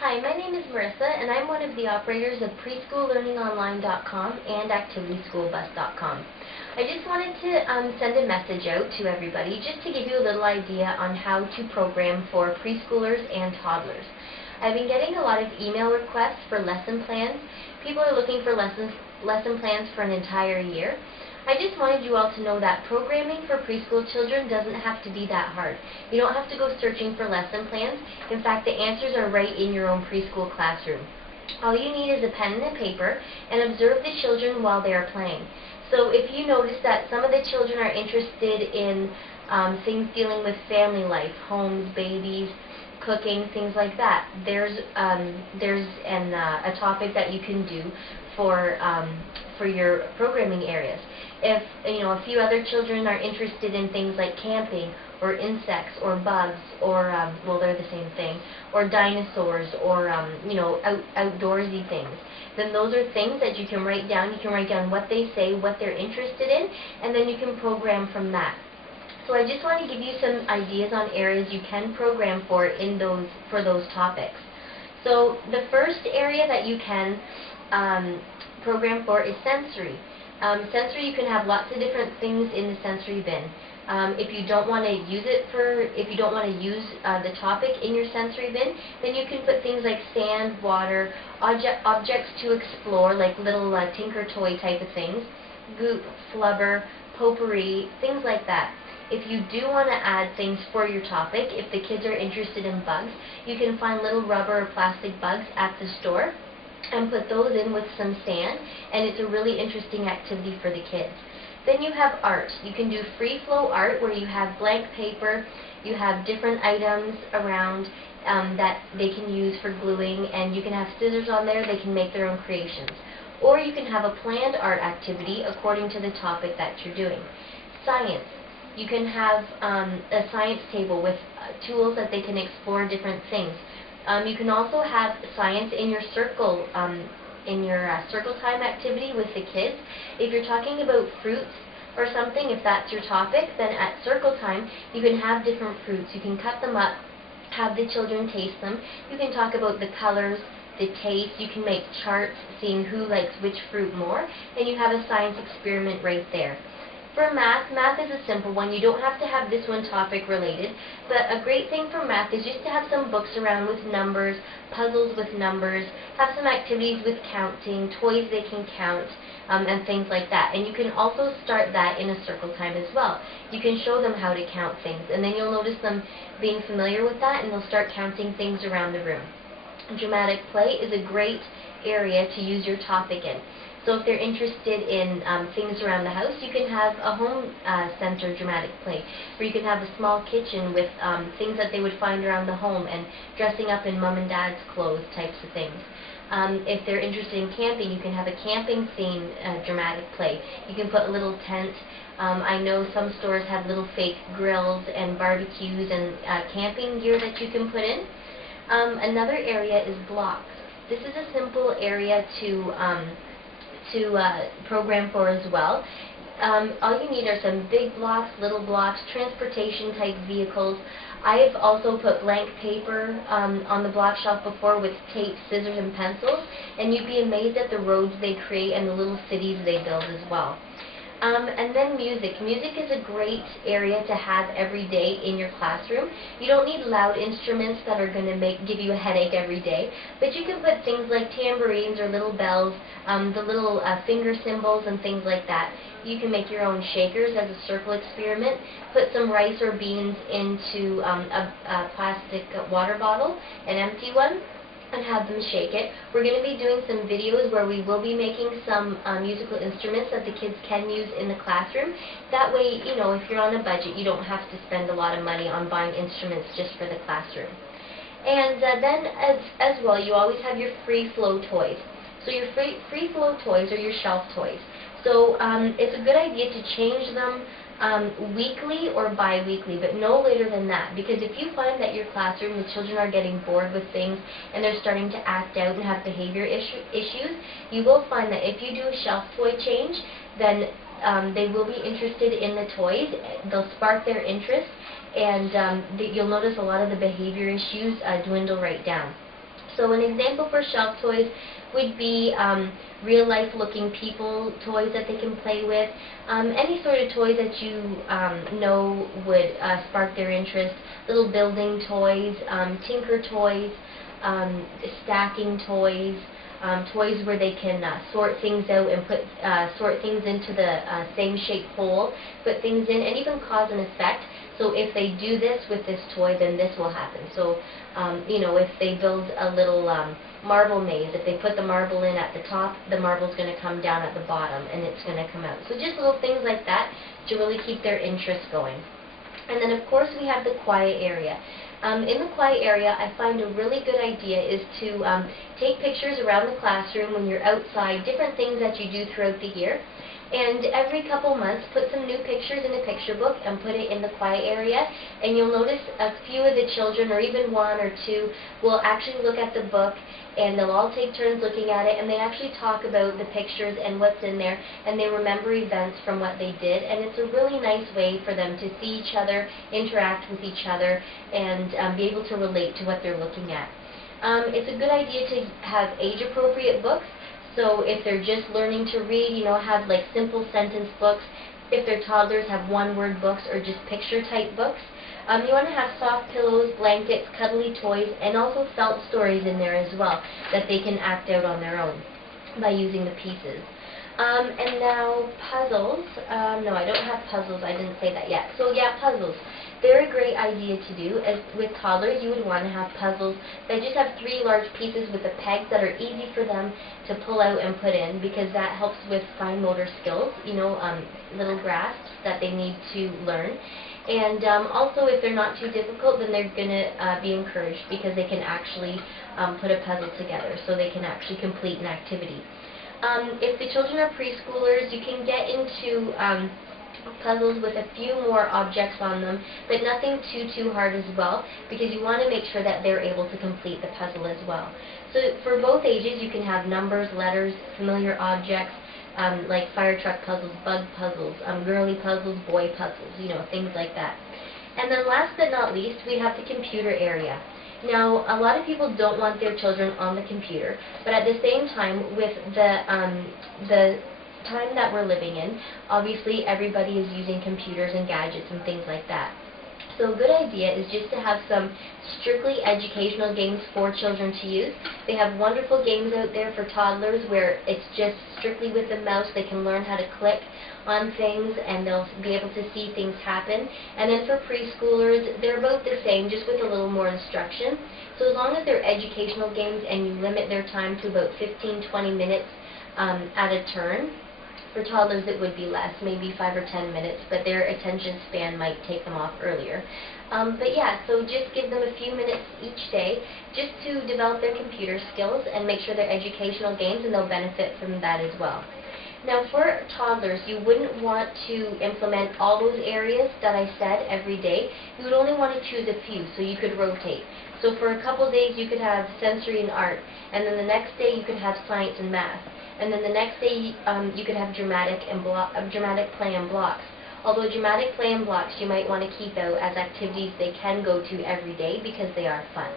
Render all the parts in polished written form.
Hi, my name is Marissa, and I'm one of the operators of preschoollearningonline.com and activityschoolbus.com. I just wanted to send a message out to everybody just to give you a little idea on how to program for preschoolers and toddlers. I've been getting a lot of email requests for lesson plans. People are looking for lesson plans for an entire year. I just wanted you all to know that programming for preschool children doesn't have to be that hard. You don't have to go searching for lesson plans. In fact, the answers are right in your own preschool classroom. All you need is a pen and a paper and observe the children while they are playing. So if you notice that some of the children are interested in things dealing with family life, homes, babies, cooking, things like that, there's a topic that you can do for your programming areas. If a few other children are interested in things like camping or insects or bugs or well, they're the same thing, or dinosaurs or outdoorsy things, then those are things that you can write down. You can write down what they say, what they're interested in, and then you can program from that. So I just want to give you some ideas on areas you can program for those topics. So the first area that you can program for is sensory. Sensory, you can have lots of different things in the sensory bin. If you don't want to use the topic in your sensory bin, then you can put things like sand, water, objects to explore, like little tinker toy type of things, goop, flubber, potpourri, things like that. If you do want to add things for your topic, if the kids are interested in bugs, you can find little rubber or plastic bugs at the store and put those in with some sand, and it's a really interesting activity for the kids. Then you have art. You can do free flow art where you have blank paper, you have different items around that they can use for gluing, and you can have scissors on there. They can make their own creations. Or you can have a planned art activity according to the topic that you're doing. Science. You can have a science table with tools that they can explore different things. You can also have science in your circle time activity with the kids. If you're talking about fruits or something, if that's your topic, then at circle time you can have different fruits. You can cut them up, have the children taste them. You can talk about the colors, the taste. You can make charts seeing who likes which fruit more, and you have a science experiment right there. For math, math is a simple one. You don't have to have this one topic related, but a great thing for math is just to have some books around with numbers, puzzles with numbers, have some activities with counting, toys they can count, and things like that. And you can also start that in a circle time as well. You can show them how to count things, and then you'll notice them being familiar with that, and they'll start counting things around the room. Dramatic play is a great area to use your topic in. So if they're interested in things around the house, you can have a home-centered dramatic play, where you can have a small kitchen with things that they would find around the home and dressing up in mom and dad's clothes types of things. If they're interested in camping, you can have a camping scene dramatic play. You can put a little tent. I know some stores have little fake grills and barbecues and camping gear that you can put in. Another area is blocks. This is a simple area to program for as well. All you need are some big blocks, little blocks, transportation type vehicles. I have also put blank paper on the block shelf before with tape, scissors, and pencils, and you'd be amazed at the roads they create and the little cities they build as well. And then music. Music is a great area to have every day in your classroom. You don't need loud instruments that are going to give you a headache every day, but you can put things like tambourines or little bells, the little finger cymbals and things like that. You can make your own shakers as a circle experiment. Put some rice or beans into a plastic water bottle, an empty one, and have them shake it. We're going to be doing some videos where we will be making some musical instruments that the kids can use in the classroom. That way, if you're on a budget, you don't have to spend a lot of money on buying instruments just for the classroom. And then as well, you always have your free flow toys. So your free flow toys are your shelf toys. So it's a good idea to change them weekly or bi-weekly, but no later than that, because if you find that your classroom, the children are getting bored with things and they're starting to act out and have behavior issues, you will find that if you do a shelf toy change, then they will be interested in the toys. They'll spark their interest, and you'll notice a lot of the behavior issues dwindle right down. So an example for shelf toys would be real-life looking people toys that they can play with, any sort of toys that you know would spark their interest, little building toys, tinker toys, stacking toys, toys where they can sort things out and put sort things into the same shaped hole, put things in, and even cause and effect. So if they do this with this toy, then this will happen. So, you know, if they build a little marble maze, if they put the marble in at the top, the marble's going to come down at the bottom, and it's going to come out. So just little things like that to really keep their interest going. And then, of course, we have the quiet area. In the quiet area, I find a really good idea is to take pictures around the classroom when you're outside, different things that you do throughout the year. And every couple months, put some new pictures in a picture book and put it in the quiet area. And you'll notice a few of the children, or even one or two, will actually look at the book, and they'll all take turns looking at it, and they actually talk about the pictures and what's in there, and they remember events from what they did. And it's a really nice way for them to see each other, interact with each other, and be able to relate to what they're looking at. It's a good idea to have age-appropriate books. So if they're just learning to read, you know, have like simple sentence books. If they're toddlers, have one-word books or just picture-type books. You want to have soft pillows, blankets, cuddly toys, and also felt stories in there as well that they can act out on their own by using the pieces. And now puzzles. No, I don't have puzzles. I didn't say that yet. So yeah, puzzles. They're a great idea to do. As with toddlers, you would want to have puzzles that just have 3 large pieces with the pegs that are easy for them to pull out and put in, because that helps with fine motor skills, you know, little grasps that they need to learn. And also, if they're not too difficult, then they're going to be encouraged because they can actually put a puzzle together, so they can actually complete an activity. If the children are preschoolers, you can get into puzzles with a few more objects on them, but nothing too hard as well, because you want to make sure that they're able to complete the puzzle as well. So for both ages, you can have numbers, letters, familiar objects, like fire truck puzzles, bug puzzles, girly puzzles, boy puzzles, you know, things like that. And then last but not least, we have the computer area. Now, a lot of people don't want their children on the computer, but at the same time, with the time that we're living in, obviously everybody is using computers and gadgets and things like that. So a good idea is just to have some strictly educational games for children to use. They have wonderful games out there for toddlers where it's just strictly with the mouse. They can learn how to click on things and they'll be able to see things happen. And then for preschoolers, they're about the same, just with a little more instruction. So as long as they're educational games and you limit their time to about 15-20 minutes at a turn. For toddlers, it would be less, maybe 5 or 10 minutes, but their attention span might take them off earlier. But yeah, so just give them a few minutes each day just to develop their computer skills and make sure they're educational games, and they'll benefit from that as well. Now for toddlers, you wouldn't want to implement all those areas that I said every day. You would only want to choose a few, so you could rotate. So for a couple days you could have sensory and art, and then the next day you could have science and math. And then the next day you could have dramatic play and blocks. Although dramatic play and blocks you might want to keep out as activities they can go to every day because they are fun.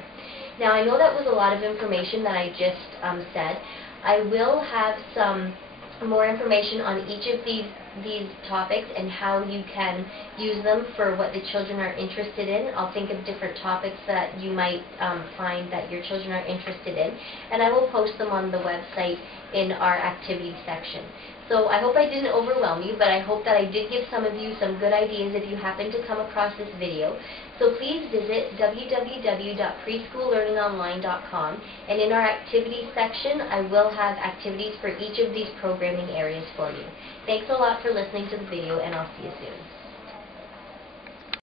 Now I know that was a lot of information that I just said. I will have some more information on each of these topics and how you can use them for what the children are interested in. I'll think of different topics that you might find that your children are interested in, and I will post them on the website in our activities section. So I hope I didn't overwhelm you, but I hope that I did give some of you some good ideas if you happen to come across this video. So please visit www.preschoollearningonline.com, and in our activities section I will have activities for each of these programming areas for you. Thanks a lot for listening to the video, and I'll see you soon.